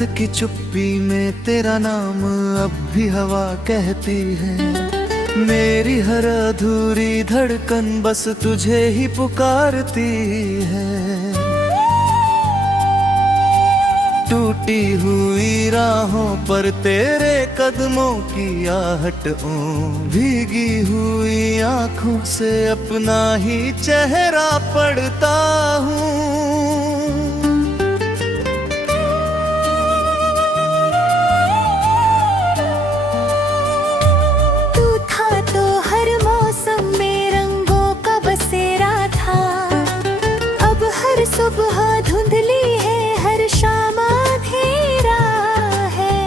रात की चुप्पी में तेरा नाम अब भी हवा कहती है। मेरी हर अधूरी धड़कन बस तुझे ही पुकारती है। टूटी हुई राहों पर तेरे कदमों की आहट, भीगी हुई आंखों से अपना ही चेहरा पढ़ता हूँ। सुबह धुंधली है, हर शाम अंधेरा है।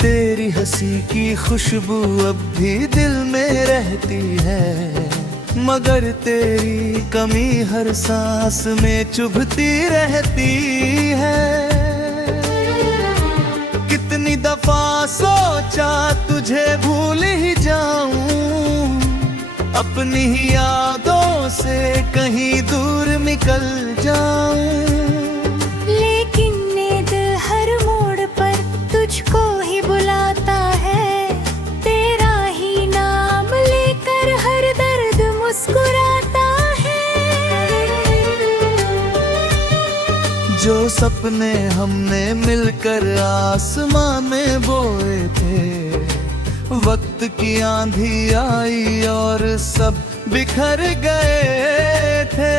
तेरी हंसी की खुशबू अब भी दिल में रहती है, मगर तेरी कमी हर सांस में चुभती रहती है। कितनी दफा सोचा तुझे भूल ही जाऊं, अपनी ही यादों से कहीं दूर निकल जाऊं। लेकिन दिल हर मोड़ पर तुझको ही बुलाता है, तेरा ही नाम लेकर हर दर्द मुस्कुराता है। जो सपने हमने मिलकर आसमां में बोए थे, वक्त की आंधी आई और सब बिखर गए थे।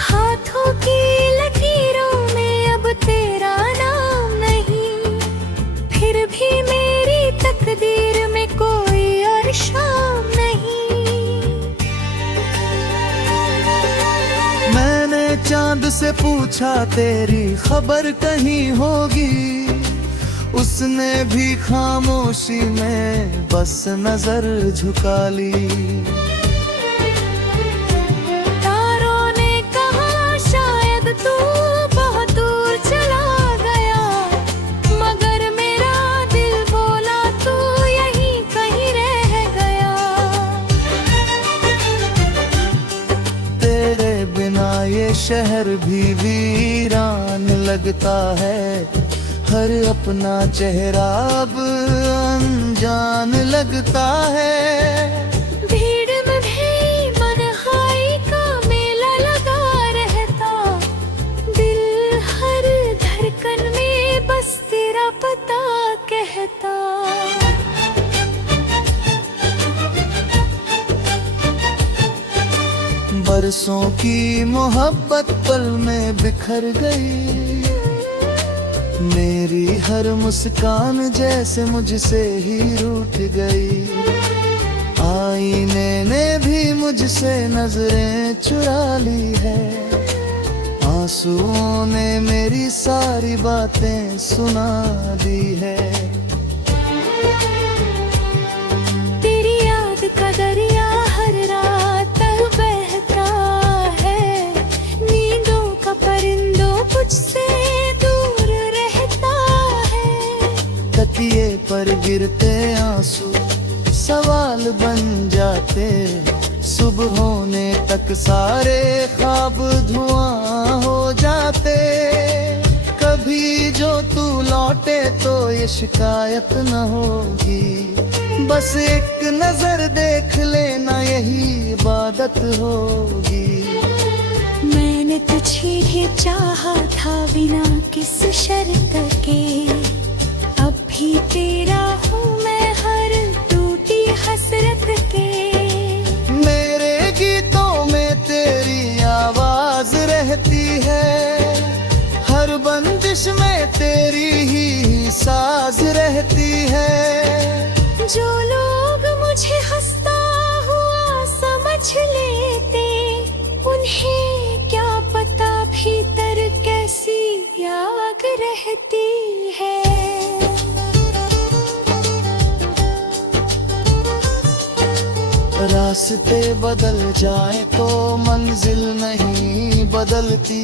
हाथों की लकीरों में अब तेरा नाम नहीं, फिर भी मेरी तकदीर में कोई और शाम नहीं। मैंने चांद से पूछा तेरी खबर कहीं होगी, उसने भी खामोशी में बस नजर झुका ली। तारों ने कहा शायद तू बहुत दूर चला गया, मगर मेरा दिल बोला तू यहीं कहीं रह गया। तेरे बिना ये शहर भी वीरान लगता है, हर अपना चेहरा अब अनजान लगता है। भीड़ में भी मनहाई का मेला लगा रहता, दिल हर धड़कन में बस तेरा पता कहता। बरसों की मोहब्बत पल में बिखर गई, मेरी हर मुस्कान जैसे मुझसे ही रूठ गई। आईने ने भी मुझसे नजरें चुरा ली है, आंसुओं ने मेरी सारी बातें सुना दी है। तेरी याद का दरिया हर रात बहता है, नींदों का परिंदों मुझसे तकिए पर गिरते आंसू सवाल बन जाते, सुबह होने तक सारे ख्वाब धुआं हो जाते। कभी जो तू लौटे तो ये शिकायत न होगी, बस एक नजर देख लेना यही इबादत होगी। मैंने तुझे ही चाहा था बिना किस शर्त के, अब भी तेरा हूँ मैं हर टूटी हसरत के। मेरे गीतों में तेरी आवाज रहती है, हर बंदिश में तेरी ही साज रहती है। जो लोग मुझे हंसता हुआ समझ लेते, उन्हें क्या पता भीतर कैसी आग रहती है। रास्ते बदल जाए तो मंजिल नहीं बदलती,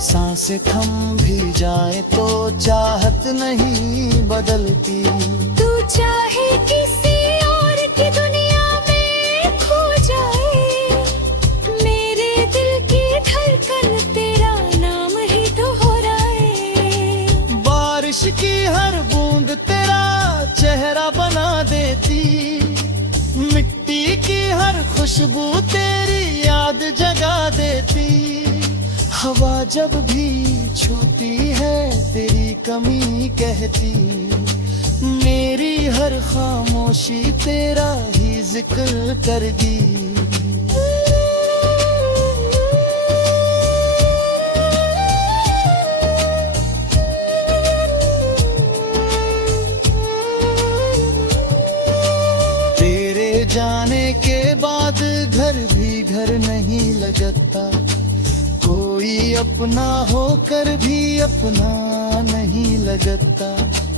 सांसें थम भी जाए तो चाहत नहीं बदलती। तू चाहे किसी और की दुनिया में खो जाए, मेरे दिल की धड़कन की हर बूंद तेरा चेहरा बना देती, मिट्टी की हर खुशबू तेरी याद जगा देती। हवा जब भी छूती है तेरी कमी कहती, मेरी हर खामोशी तेरा ही जिक्र करती। तेरे जाने के बाद घर भी घर नहीं लगता, कोई अपना होकर भी अपना नहीं लगता।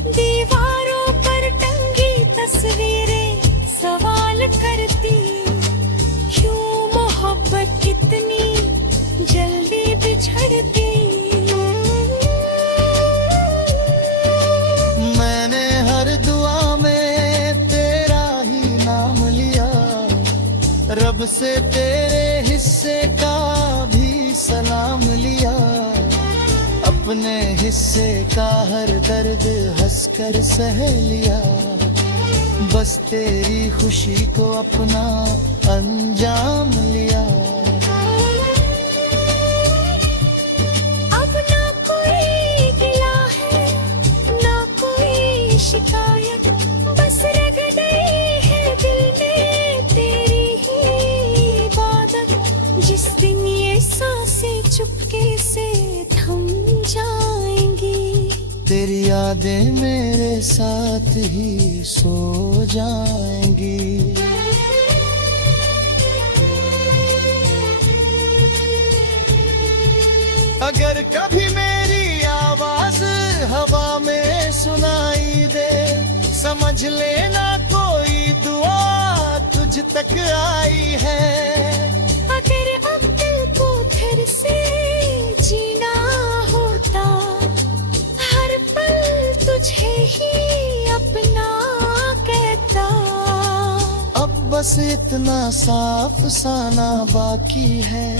दीवारों पर टंगी तस्वीरें सवाल करती, क्यों मोहब्बत कितनी जल्दी बिछड़ती। मैंने हर दुआ में तेरा ही नाम लिया, रब से तेरे हिस्से का भी सलाम लिया। अपने हिस्से का हर दर्द हंसकर सह लिया, बस तेरी खुशी को अपना अंजाम लिया। अब ना कोई गिला है ना कोई शिकायत, बस रग गई है दिल में तेरी ही इबादत। जिस दिन ये सांसें चुपके से थम जाएंगी, तेरी यादें मेरे साथ ही सो जाएंगी। अगर कभी मेरी आवाज हवा में सुनाई दे, समझ लेना कोई दुआ तुझ तक आई है। अगर अब दिल को फिर से जीना होता, हर पल तुझे ही अपना कहता। अब बस इतना सा अफसाना बाकी है,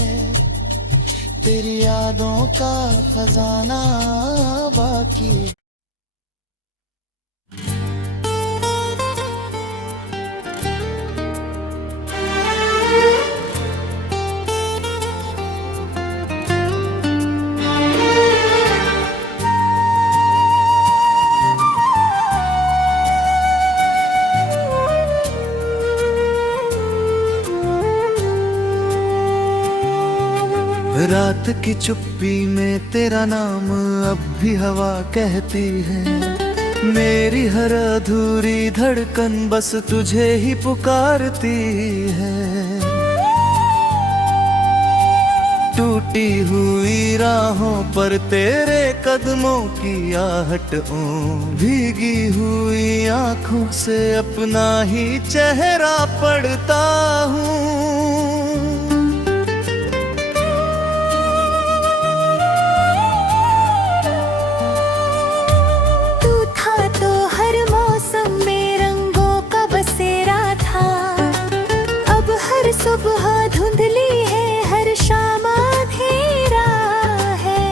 तेरी यादों का खजाना बाकी। रात की चुप्पी में तेरा नाम अब भी हवा कहती है, मेरी हर अधूरी धड़कन बस तुझे ही पुकारती है। टूटी हुई राहों पर तेरे कदमों की आहट, भीगी हुई आंखों से अपना ही चेहरा पढ़ता हूँ। सुबह धुंधली है, हर शाम अंधेरा है।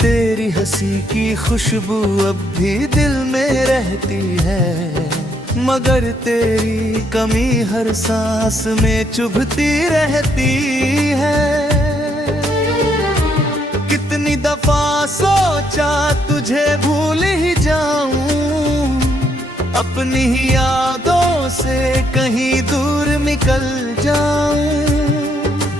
तेरी हंसी की खुशबू अब भी दिल में रहती है, मगर तेरी कमी हर सांस में चुभती रहती है। कितनी दफा सोचा तुझे भूल ही जाऊं, अपनी ही यादों से कहीं दूर निकल जाऊं।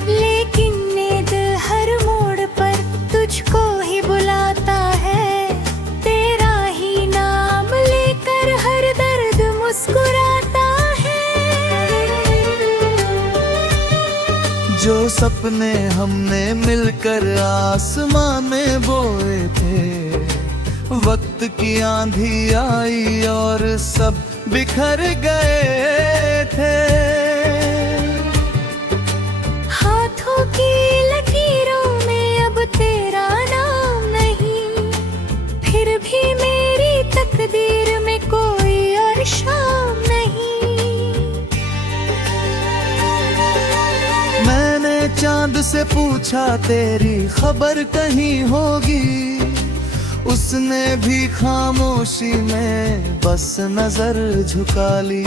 लेकिन ये दिल हर मोड़ पर तुझको ही बुलाता है, तेरा ही नाम लेकर हर दर्द मुस्कुराता है। जो सपने हमने मिलकर आसमां में बोए थे, वक्त की आंधी आई और सब बिखर गए थे। हाथों की लकीरों में अब तेरा नाम नहीं, फिर भी मेरी तकदीर में कोई और शाम नहीं। मैंने चांद से पूछा तेरी खबर कहीं होगी, उसने भी खामोशी में बस नजर झुका ली।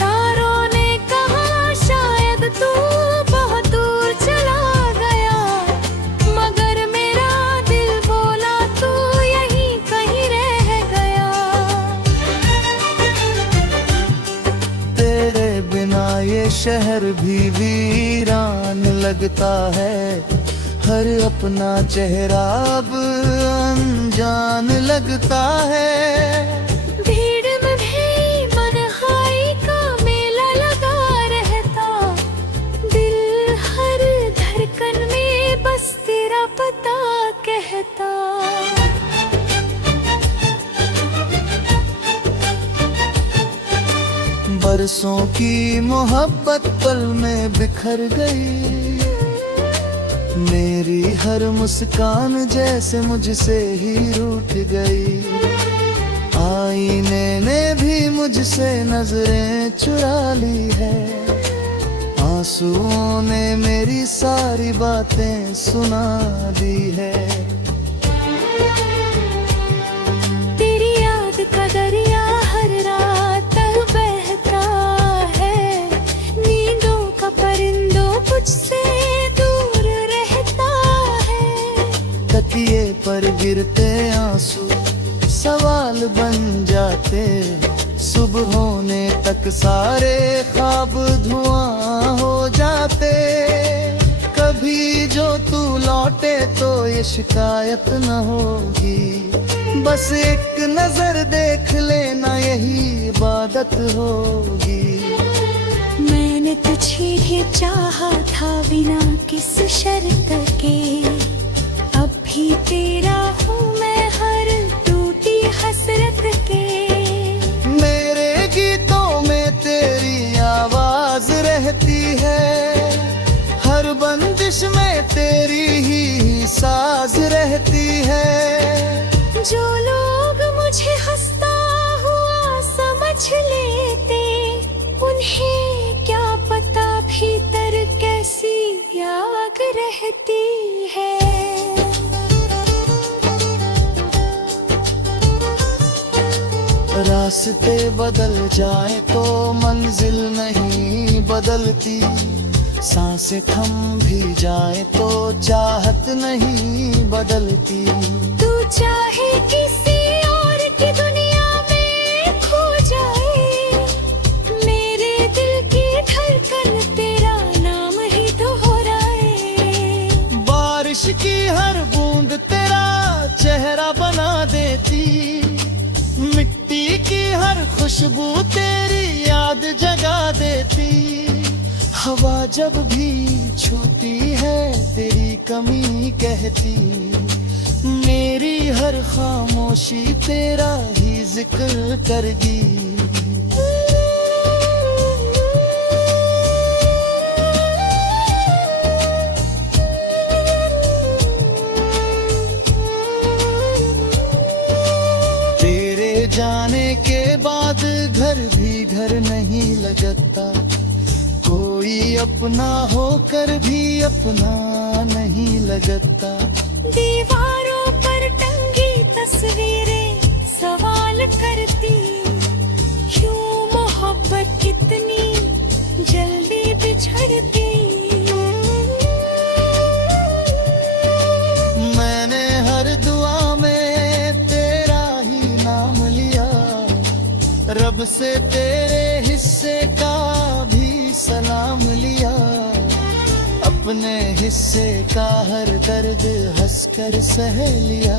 तारों ने कहा शायद तू बहुत दूर चला गया, मगर मेरा दिल बोला तू यहीं कहीं रह गया। तेरे बिना ये शहर भी वीरान लगता है, हर अपना चेहरा अब अनजान लगता है। भीड़ में भी मनहाई का मेला लगा रहता, दिल हर धड़कन में बस तेरा पता कहता। बरसों की मोहब्बत पल में बिखर गई, मेरी हर मुस्कान जैसे मुझसे ही रूठ गई। आईने ने भी मुझसे नजरें चुरा ली है, आंसुओं ने मेरी सारी बातें सुना दी है। तेरी याद का दरिया हर रात बहता है, नींदों का परिंदों मुझसे तकिए पर गिरते आंसू सवाल बन जाते, सुबह होने तक सारे ख्वाब धुआं हो जाते। कभी जो तू लौटे तो ये शिकायत न होगी, बस एक नजर देख लेना यही इबादत होगी। मैंने तुझे ही चाहा था बिना किस शर्त के, अब भी तेरा हूँ मैं हर टूटी हसरत के। मेरे गीतों में तेरी आवाज रहती है, हर बंदिश में तेरी ही साज रहती है। जो लोग मुझे हंसता हुआ समझ लेते, उन्हें क्या पता भीतर कैसी आग रहती है। रास्ते बदल जाए तो मंजिल नहीं बदलती, सांसें थम भी जाए तो चाहत नहीं बदलती। तू चाहे किसी और की दुनिया में खो जाए, मेरे दिल की धड़कन तेरा नाम ही दोहराए। बारिश की हर बूंद तेरा चेहरा बना देती, मिट्टी की हर खुशबू तेरी याद जगा देती। हवा जब भी छूती है तेरी कमी कहती, मेरी हर खामोशी तेरा ही जिक्र करगी। जाने के बाद घर भी घर नहीं लगता, कोई अपना होकर भी अपना नहीं लगता। दीवारों पर टंगी तस्वीरें सवाल करती, क्यों मोहब्बत कितनी जल्दी बिछड़ती। मैंने हर दुआ में तेरा ही नाम लिया, रब से तेरे हिस्से का भी सलाम लिया। अपने हिस्से का हर दर्द हंसकर सह लिया,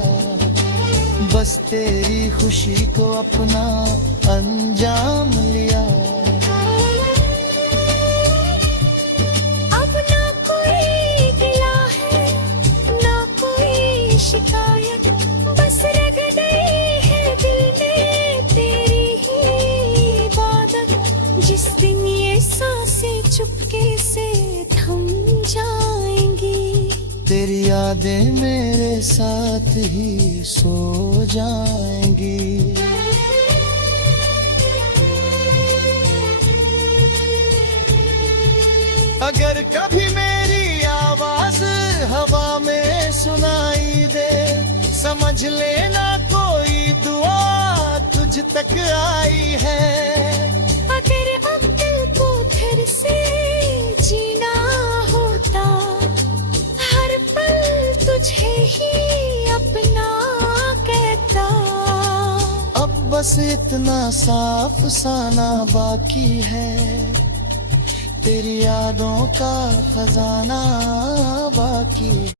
बस तेरी खुशी को अपना अंजाम लिया। अब ना कोई गिला है ना कोई शिकायत, बस रग गई है दिल में तेरी ही इबादत। जिस दिन ये सांसें चुपके से थम जाएंगी, तेरी यादें मेरे साथ ही सो जाएंगी। अगर कभी मेरी आवाज हवा में सुनाई समझ लेना कोई दुआ तुझ तक आई है। अगर अब दिल को फिर से जीना होता, हर पल तुझे ही अपना कहता। अब बस इतना सा अफसाना बाकी है, तेरी यादों का खजाना बाकी।